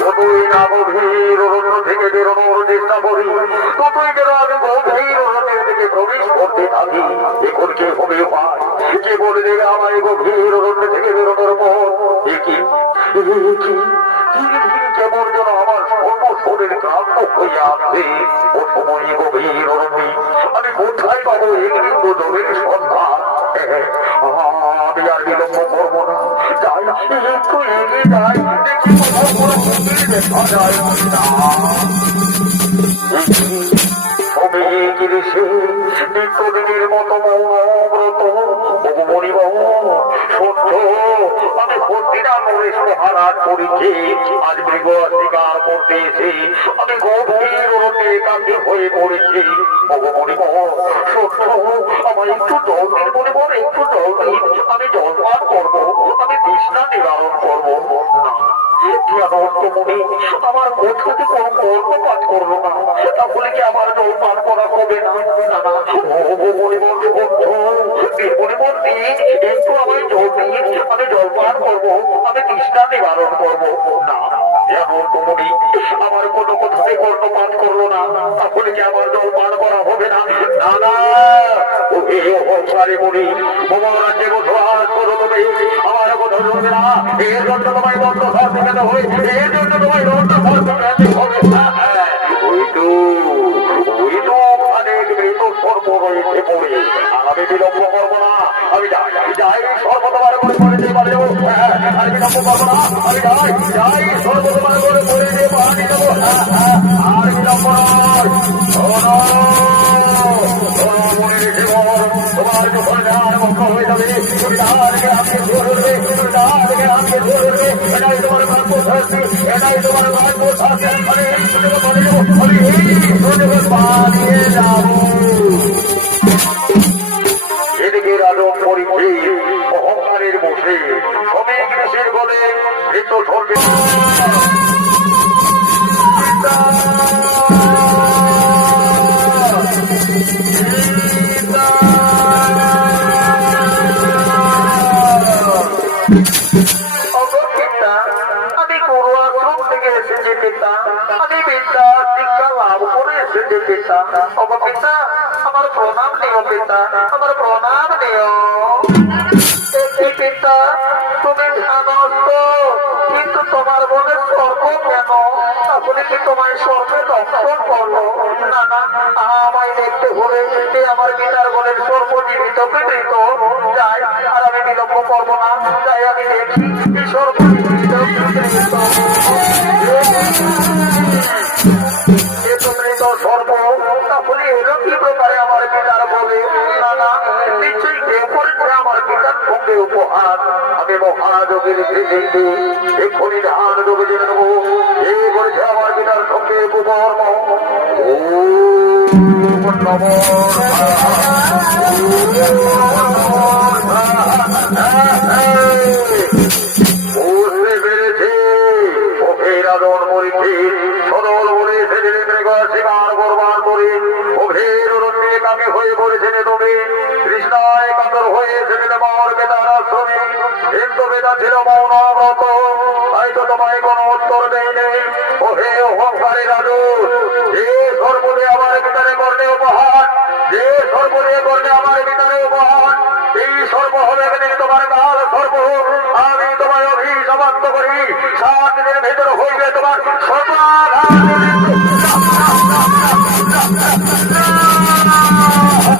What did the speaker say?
যতই না গভীর অরণ্য থেকে বেরোনোর চেষ্টা করি, ততই যেন আমি গভীর অরণ্যের দিকে প্রবেশ করতে থাকি। এখন কে হবে উপায়? কে বলে দেবে আমায় গভীর অরণ্য থেকে বেরোনোর পর? ধীরে ধীরে কেমন যেন আমার সর্বশরীর ক্লান্ত হইয়া আসছে। ও সময় গভীর অরণ্যে আমি কোথায় পাবো একটু জলের সন্ধান? আমি আর বিলম্ব করবো না, যাই একটু এগিয়ে যাই, দেখি কোথাও কোনো মন্দির দেখা যায় না। নিত্যদিনের মতো মৌনব্রত মণিব সত্য আমি হস্তিনা নরেশ মহারাজ করেছি। আজ মৃগ শিকার করতে এসে আমি গভীর অরণ্যে একাকী হয়ে পড়েছি। মণিব সত্য আমার একটু জল দিন, মণিব একটু জল দিন, আমি জলপান করবো, আমি তৃষ্ণা নিবারণ করবো। না আমার কোথাতে কোন কর্মপাত করলো না, তাহলে কি আমার জল পান করা হবে না? একটু আমায় জল দিয়ে আমি জলপান করবো, আমি তৃষ্ণা নিবারণ করবো। না তুমি আমার কোনো কোথায় কর্ণপাত করলো না, তাহলে কি আমার জল পান করা হবে না? না না মুনি তোমার রাজ্যে বসবাস করো তুমি, আমার কথা শুনবে না। এর জন্য তোমায় দণ্ড শাস্তি পেতে হবে, এর জন্য তোমায় দণ্ড শাস্তি পেতে হবে। ওই তো অনেক মৃত সর্প রয়েছে পড়ে, আর আমি বিলম্ব করবো না। আমি যাই সর্ব তোমার করে পড়ে দিয়ে পারে যাবো। আর বিলম্ব করবো না, আমি যাই সর্ব তোমার করে পড়ে দিয়ে পারে যাবো। আর বিলম্ব নয়, তোমার যখন যার মুখ্য হয়ে যাবে, তুমি তাদেরকে আমাকে ধরবে, তুমি তাদেরকে আমাকে ধরবে। এটাই তোমার গল্প শাস্তি, এটাই তোমার গল্প শাস্তি। আমি এই সুযোগ করে যাবো, আমি এই সুযোগ পালিয়ে যাবো। এদিকে রাজক পরীক্ষিত অহংকারের বসে শ্রমিক দেশের বলে মৃত ধরবে। আমি গুরু আশ্রম থেকে এসেছি পিতা, আমি বিদ্যা শিক্ষা লাভ করে এসেছি পিতা। পিতা আমার প্রণাম নিও পিতা, আমার প্রণাম নিও। পিতা তুমি জানস, কিন্তু তোমার মনে সর্প কেন? তাহলে কি তোমার সর্পে দর্শন করলো? না না, আমায় দেখতে হলে আমার পিতার বলে সর্প জীবিত পীড়িত। যাই, আর আমি বিলম্ব করবো না, যাই আমি দেখি সর্প জীবিত পীড়িত। মৃত সর্প, তাহলে এলো কি প্রকারে আমার পিতার বলে? না না, নিশ্চয়ই কেউ করেছে আমার পিতার সঙ্গে উপহার। আমি মহাযোগের স্মৃতি এক্ষুনি ধান যোগে জেনে নেবো এ করেছে আমার পিতার সঙ্গে কুকর্ম। বুঝতে পেরেছি অভিরাজন পরীক্ষিত সদল বলে সেদিনে শিকার করবার করে অভির অরণ্যে কামি হয়ে পড়েছিলে তুমি। কৃষ্ণায় কাতর হয়ে সেদিনে মার বেতার আশ্রমে, কিন্তু বেতা ছিল মৌনব্রত, তাই তো তোমায় কোনো উত্তর দেয়নি। ওহে অহংকারী রাজু, যে সর্বদে আমার পিতারে করলে উপহার, যে সর্বদে করলে আমার পিতারে উপহার, এই সর্ব হবে একদিন তোমার কাল সর্ব। আমি তোমায় অভিশাপান্ত করি, 7 দিনের ভেতর হইবে তোমার সর্বাধার।